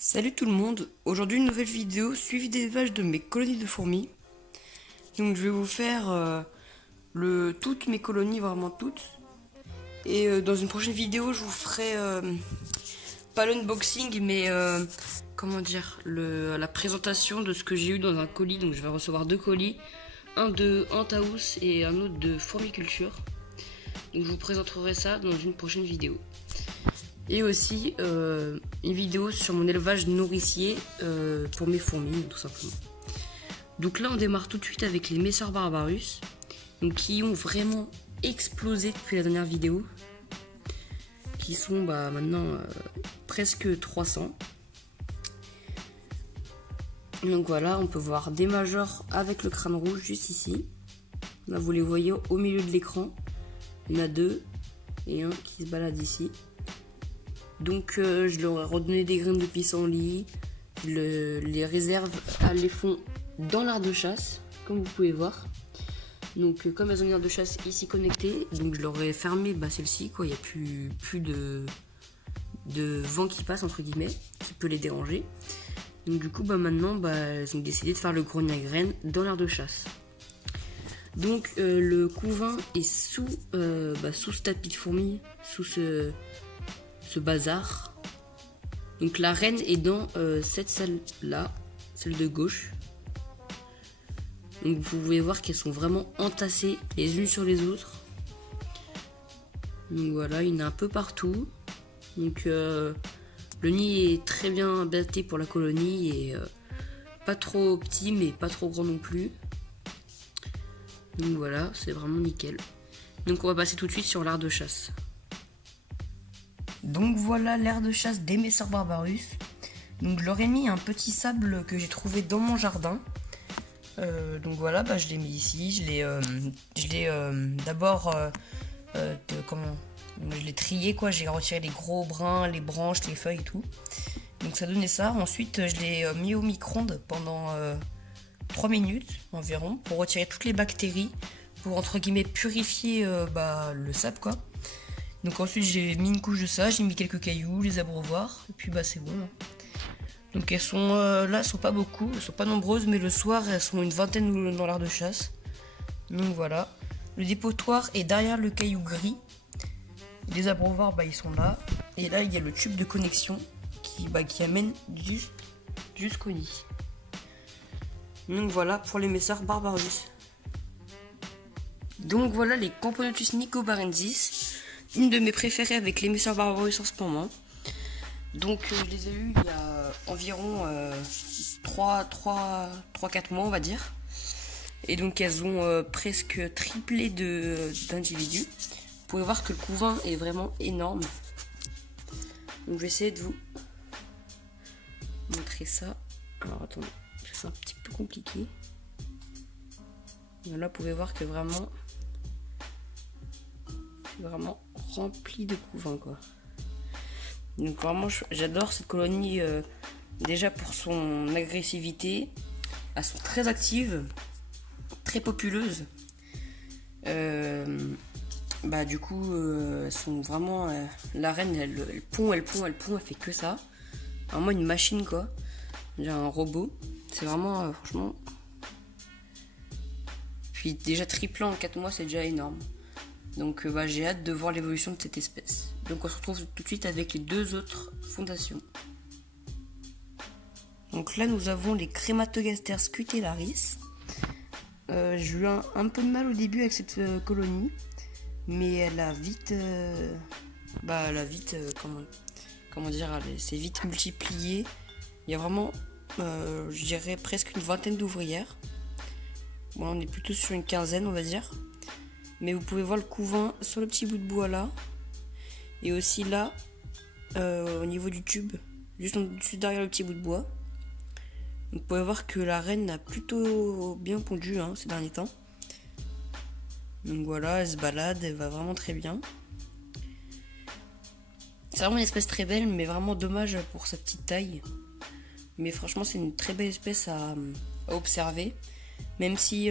Salut tout le monde, aujourd'hui une nouvelle vidéo suivie d'élevage de mes colonies de fourmis. Donc je vais vous faire toutes mes colonies, vraiment toutes. Et dans une prochaine vidéo je vous ferai pas l'unboxing mais comment dire, la présentation de ce que j'ai eu dans un colis. Donc je vais recevoir deux colis, un de Antaous et un autre de Fourmiculture. Donc je vous présenterai ça dans une prochaine vidéo. Et aussi une vidéo sur mon élevage nourricier pour mes fourmis, tout simplement. Donc là on démarre tout de suite avec les Messor Barbarus, donc qui ont vraiment explosé depuis la dernière vidéo, qui sont maintenant presque 300. Donc voilà, on peut voir des majors avec le crâne rouge juste ici. Là vous les voyez au milieu de l'écran, il y en a deux et un qui se balade ici. Donc je leur ai redonné des graines de pissenlit, je les réserve à les fonds dans l'art de chasse, comme vous pouvez voir. Donc comme elles ont une aire de chasse ici connectée, donc je leur ai fermé celle-ci, quoi. Il n'y a plus de vent qui passe entre guillemets, qui peut les déranger. Donc du coup maintenant elles ont décidé de faire le grenier à graines dans l'art de chasse. Donc le couvain est sous ce tapis de fourmis, sous ce bazar. Donc la reine est dans cette salle là, celle de gauche. Donc vous pouvez voir qu'elles sont vraiment entassées les unes sur les autres. Donc voilà, il y en a un peu partout. Donc le nid est très bien adapté pour la colonie et pas trop petit mais pas trop grand non plus. Donc voilà, c'est vraiment nickel. Donc on va passer tout de suite sur l'art de chasse. Donc voilà l'aire de chasse des Messor Barbarus. Donc je leur ai mis un petit sable que j'ai trouvé dans mon jardin. Donc voilà, je l'ai mis ici. Je l'ai d'abord je l'ai trié, quoi. J'ai retiré les gros brins, les branches, les feuilles et tout. Donc ça donnait ça. Ensuite je l'ai mis au micro-ondes pendant 3 minutes environ pour retirer toutes les bactéries, pour entre guillemets purifier le sable, quoi. Donc ensuite j'ai mis une couche de ça, j'ai mis quelques cailloux, les abreuvoirs, et puis c'est bon. Donc elles sont là, elles sont pas beaucoup, elles sont pas nombreuses, mais le soir elles sont une vingtaine dans l'art de chasse. Donc voilà, le dépotoir est derrière le caillou gris. Les abreuvoirs ils sont là, et là il y a le tube de connexion qui amène jusqu'au nid. Donc voilà pour les Messor Barbarus. Donc voilà les Camponotus nicobarensis, une de mes préférées avec les Messor Barbarus en ce moment. Donc je les ai eu il y a environ 3-4 mois on va dire. Et donc elles ont presque triplé d'individus. Vous pouvez voir que le couvain est vraiment énorme. Donc je vais essayer de vous montrer ça. Alors attendez, c'est un petit peu compliqué. Là vous pouvez voir que vraiment rempli de couvain, quoi. Donc vraiment j'adore cette colonie déjà pour son agressivité. Elles sont très actives, très populeuses. Du coup elles sont vraiment la reine elle pond, elle fait que ça. Vraiment une machine, quoi. J'ai un robot. C'est vraiment franchement. Puis déjà triplant en 4 mois c'est déjà énorme. Donc j'ai hâte de voir l'évolution de cette espèce. Donc on se retrouve tout de suite avec les deux autres fondations. Donc là nous avons les Crematogaster scutellaris. J'ai eu un peu de mal au début avec cette colonie, mais elle a vite, comment dire, elle s'est vite multipliée. Il y a vraiment, je dirais presque une vingtaine d'ouvrières. Bon, on est plutôt sur une quinzaine on va dire. Mais vous pouvez voir le couvain sur le petit bout de bois là. Et aussi là, au niveau du tube, juste derrière le petit bout de bois. Donc vous pouvez voir que la reine a plutôt bien pondu ces derniers temps. Donc voilà, elle se balade, elle va vraiment très bien. C'est vraiment une espèce très belle, mais vraiment dommage pour sa petite taille. Mais franchement c'est une très belle espèce à observer. Même si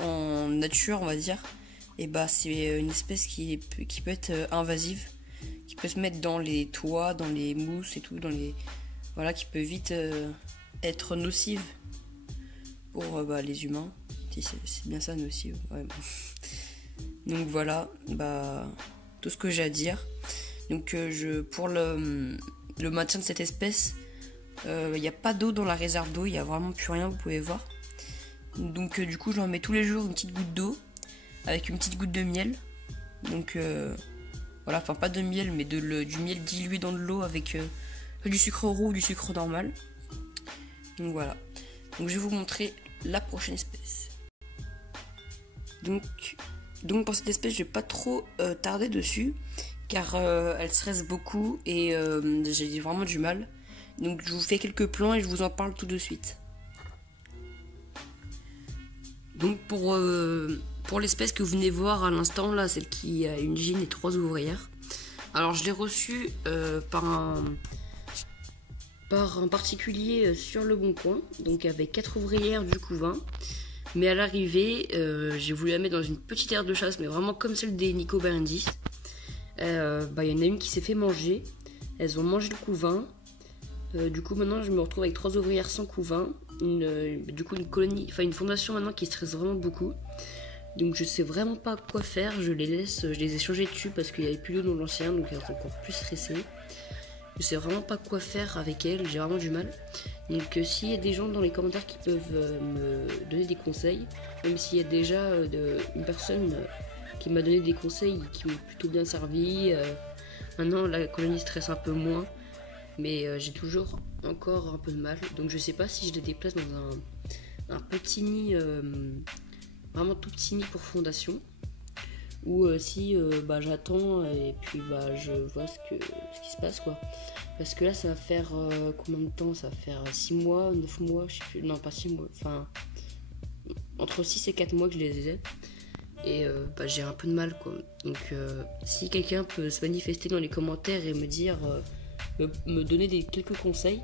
en nature on va dire, c'est une espèce qui peut être invasive, qui peut se mettre dans les toits, dans les mousses et tout, voilà, qui peut vite être nocive pour les humains. Si c'est bien ça, nocive. Ouais. Donc voilà, tout ce que j'ai à dire. Donc pour le maintien de cette espèce, il n'y a pas d'eau dans la réserve d'eau, il n'y a vraiment plus rien, vous pouvez voir. Donc du coup, j'en mets tous les jours une petite goutte d'eau avec une petite goutte de miel. Donc voilà, enfin pas de miel, mais du miel dilué dans de l'eau avec du sucre roux ou du sucre normal. Donc voilà. Donc je vais vous montrer la prochaine espèce. Donc pour cette espèce, je vais pas trop tarder dessus, car elle stresse beaucoup et j'ai vraiment du mal. Donc je vous fais quelques plans et je vous en parle tout de suite. Donc pour l'espèce que vous venez voir à l'instant, là, celle qui a une gyne et 3 ouvrières. Alors je l'ai reçue par un particulier sur le Bon Coin, donc avec 4 ouvrières du couvain. Mais à l'arrivée, j'ai voulu la mettre dans une petite aire de chasse, mais vraiment comme celle des Nico Berendis. Il y en a une qui s'est fait manger. Elles ont mangé le couvain. Du coup, maintenant, je me retrouve avec 3 ouvrières sans couvain. Une colonie, enfin une fondation maintenant qui stresse vraiment beaucoup. Donc, je sais vraiment pas quoi faire. Je les ai changées dessus parce qu'il n'y avait plus d'eau dans l'ancien, donc elles sont encore plus stressées. Je sais vraiment pas quoi faire avec elles. J'ai vraiment du mal. Donc, s'il y a des gens dans les commentaires qui peuvent me donner des conseils, même s'il y a déjà une personne qui m'a donné des conseils qui m'ont plutôt bien servi. Maintenant, la colonie stresse un peu moins. Mais j'ai toujours encore un peu de mal. Donc je sais pas si je les déplace dans un petit nid, vraiment tout petit nid pour fondation. Ou si j'attends et puis je vois ce qui se passe, quoi. Parce que là ça va faire combien de temps? Ça va faire 6 mois, 9 mois, je sais plus. Non, pas 6 mois. Enfin, entre 6 et 4 mois que je les ai. Et j'ai un peu de mal, quoi. Donc si quelqu'un peut se manifester dans les commentaires et me dire... me donner quelques conseils,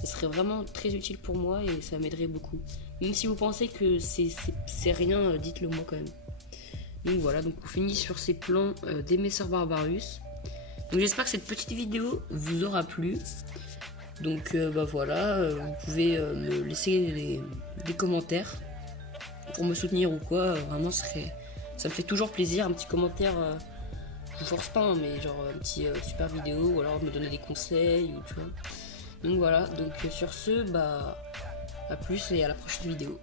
ça serait vraiment très utile pour moi et ça m'aiderait beaucoup. Même si vous pensez que c'est rien, dites-le moi quand même. Donc voilà, donc on finit sur ces plans d'Emessor Barbarus. Donc j'espère que cette petite vidéo vous aura plu. Donc voilà, vous pouvez me laisser des commentaires pour me soutenir ou quoi. Vraiment, ça me fait toujours plaisir, un petit commentaire. Je vous force pas, hein, mais genre un petit super vidéo, ou alors me donner des conseils, ou tu vois. Donc voilà, donc sur ce, à plus et à la prochaine vidéo.